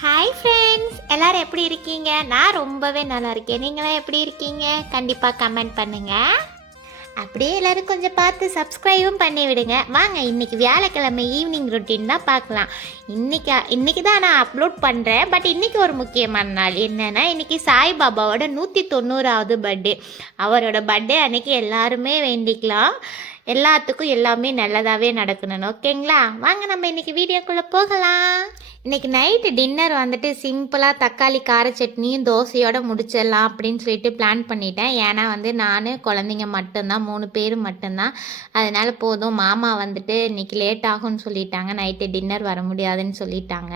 Hi friends, எல்லாரும் எப்படி இருக்கீங்க? நான் ரொம்பவே நல்லா இருக்கேன். நீங்களாம் எப்படி இருக்கீங்க? கண்டிப்பாக கமெண்ட் பண்ணுங்கள். அப்படியே எல்லோரும் கொஞ்சம் பார்த்து சப்ஸ்கிரைபும் பண்ணி விடுங்க. வாங்க, இன்றைக்கி வியாழக்கிழமை ஈவினிங் ரொட்டீன் தான் பார்க்கலாம். இன்றைக்கி தான் நான் அப்லோட் பண்ணுறேன். பட் இன்றைக்கி ஒரு முக்கியமான நாள். என்னென்னா, இன்றைக்கி சாய்பாபாவோட 190வது பர்த்டே. அவரோட பர்த்டே அன்றைக்கி எல்லாருமே வேண்டிக்கலாம். எல்லாத்துக்கும் எல்லாமே நல்லதாகவே நடக்கணும். ஓகேங்களா? வாங்க நம்ம இன்றைக்கி வீடியோக்குள்ளே போகலாம். இன்றைக்கி நைட்டு டின்னர் வந்துட்டு சிம்பிளாக தக்காளி கார சட்னியும் தோசையோடு முடிச்சிடலாம் அப்படின்னு சொல்லிட்டு பிளான் பண்ணிட்டேன். ஏன்னா நான் குழந்தைங்க மட்டும்தான், 3 பேர் மட்டும்தான். அதனால் போதும், மாமா வந்துட்டு இன்றைக்கி லேட் ஆகும்னு சொல்லிட்டாங்க, நைட்டு டின்னர் வர முடியாதுன்னு சொல்லிட்டாங்க.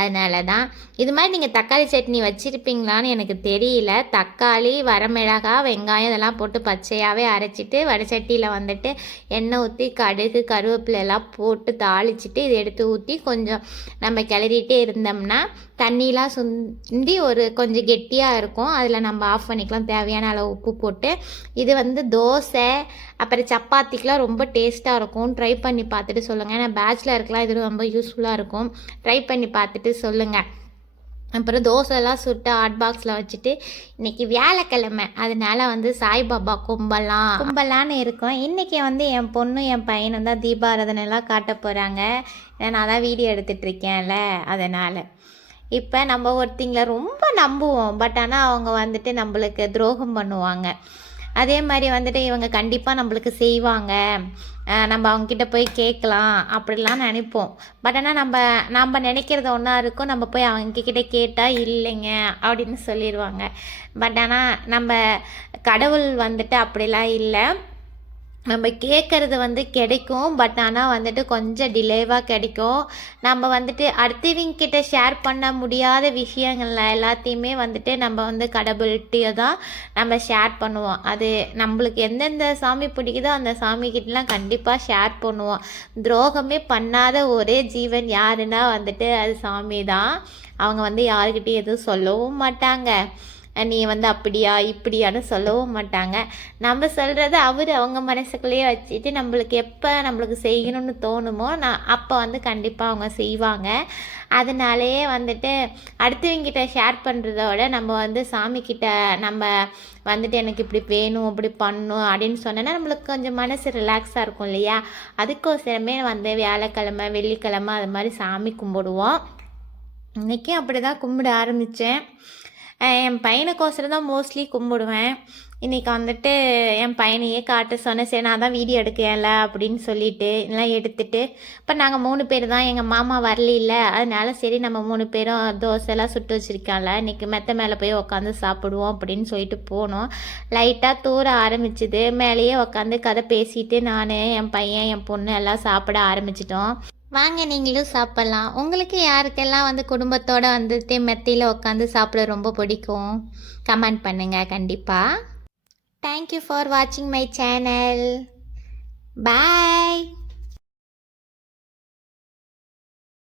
அதனால தான் இது மாதிரி நீங்கள் தக்காளி சட்னி வச்சுருப்பீங்களான்னு எனக்கு தெரியல. தக்காளி, வரமிளகாய், வெங்காயம் இதெல்லாம் போட்டு பச்சையாகவே அரைச்சிட்டு வடச்சட்டியில் வந்துட்டு எண்ணெய் ஊற்றி கடுகு கருவேப்பிலை எல்லாம் போட்டு தாளிச்சிட்டு இதை எடுத்து ஊற்றி கொஞ்சம் நம்ம கிளறிட்டே இருந்தோம்னா தண்ணிலாம் சுண்டி ஒரு கொஞ்சம் கெட்டியாக இருக்கும். அதில் நம்ம ஆஃப் பண்ணிக்கலாம், தேவையான அளவு உப்பு போட்டு. இது தோசை அப்புறம் சப்பாத்திக்கெலாம் ரொம்ப டேஸ்ட்டாக இருக்கும். ட்ரை பண்ணி பார்த்துட்டு சொல்லுங்கள். ஏன்னா பேச்சுலருக்குலாம் இது ரொம்ப யூஸ்ஃபுல்லாக இருக்கும். ட்ரை பண்ணி பார்த்துட்டு சொல்லுங்கள். அப்புறம் தோசைலாம் சுட்டு ஹாட் பாக்ஸில் வச்சுட்டு இன்றைக்கி வியாழக்கிழமை, அதனால் சாய்பாபா கும்பலான்னு இருக்கும். இன்றைக்கி என் பொண்ணும் என் பையனும் தான் தீபாராதனைலாம் காட்ட போகிறாங்க. ஏன்னா நான் தான் வீடியோ எடுத்துகிட்ருக்கேன்ல, அதனால். இப்போ நம்ம ஒருத்திங்களை ரொம்ப நம்புவோம். பட் ஆனால் அவங்க நம்மளுக்கு துரோகம் பண்ணுவாங்க. அதே மாதிரி இவங்க கண்டிப்பாக நம்மளுக்கு செய்வாங்க, நம்ம அவங்கக்கிட்ட போய் கேட்கலாம் அப்படிலாம் நினைப்போம். பட் ஆனால் நம்ம நினைக்கிறது ஒன்றா இருக்கும். நம்ம போய் அவங்கக்கிட்ட கேட்டால் இல்லைங்க அப்படின்னு சொல்லிடுவாங்க. பட் ஆனால் நம்ம கடவுள் அப்படிலாம் இல்லை. நம்ம கேட்குறது கிடைக்கும். பட் ஆனால் கொஞ்சம் டிலேவாக கிடைக்கும். நம்ம அடுத்தவங்கிட்ட ஷேர் பண்ண முடியாத விஷயங்கள் எல்லாத்தையுமே நம்ம கடவுள்கிட்ட தான் நம்ம ஷேர் பண்ணுவோம். அது நம்மளுக்கு எந்தெந்த சாமி பிடிக்குதோ அந்த சாமிக்கிட்டலாம் கண்டிப்பாக ஷேர் பண்ணுவோம். துரோகமே பண்ணாத ஒரே ஜீவன் யாருன்னா அது சாமி தான். அவங்க யாருக்கிட்டையும் எதுவும் சொல்லவும் மாட்டாங்க. நீ அப்படியா இப்படியான்னு சொல்லவும் மாட்டாங்க. நம்ம சொல்கிறத அவங்க மனசுக்குள்ளேயே வச்சுட்டு நம்மளுக்கு எப்போ நம்மளுக்கு செய்யணும்னு தோணுமோ அப்போ கண்டிப்பாக அவங்க செய்வாங்க. அதனாலேயே அடுத்தவங்கிட்ட ஷேர் பண்ணுறதோட நம்ம சாமிக்கிட்ட நம்ம எனக்கு இப்படி வேணும் இப்படி பண்ணணும் அப்படின்னு சொன்னோன்னா நம்மளுக்கு கொஞ்சம் மனசு ரிலாக்ஸாக இருக்கும் இல்லையா? அதுக்கோசரமே வியாழக்கிழமை வெள்ளிக்கிழமை அது மாதிரி சாமி கும்பிடுவோம். இன்றைக்கும் அப்படி தான் கும்பிட ஆரம்பித்தேன். என் பையனுக்கோசரம் தான் மோஸ்ட்லி கும்பிடுவேன். இன்றைக்கி என் பையனையே காட்ட சொன்னேன். சரி, நான் தான் வீடியோ எடுக்கல அப்படின்னு சொல்லிட்டு எல்லாம் எடுத்துகிட்டு, இப்போ நாங்கள் 3 பேர் தான், எங்கள் மாமா வரல. அதனால சரி நம்ம 3 பேரும் தோசைலாம் சுட்டு வச்சுருக்கால, இன்றைக்கி மெத்த மேலே போய் உட்காந்து சாப்பிடுவோம் அப்படின்னு சொல்லிட்டு போனோம். லைட்டாக தூர ஆரம்பிச்சிது. மேலேயே உட்காந்து கதை பேசிட்டு நான், என் பையன், என் பொண்ணு எல்லாம் சாப்பிட ஆரம்பிச்சிட்டோம். வாங்க, நீங்களும் சாப்பிட்லாம். உங்களுக்கு யாருக்கெல்லாம் குடும்பத்தோடு மெத்தையில் உட்காந்து சாப்பிட ரொம்ப பிடிக்கும் கமெண்ட் பண்ணுங்கள் கண்டிப்பாக. தேங்க்யூ ஃபார் வாட்சிங் மை சேனல். பாய்.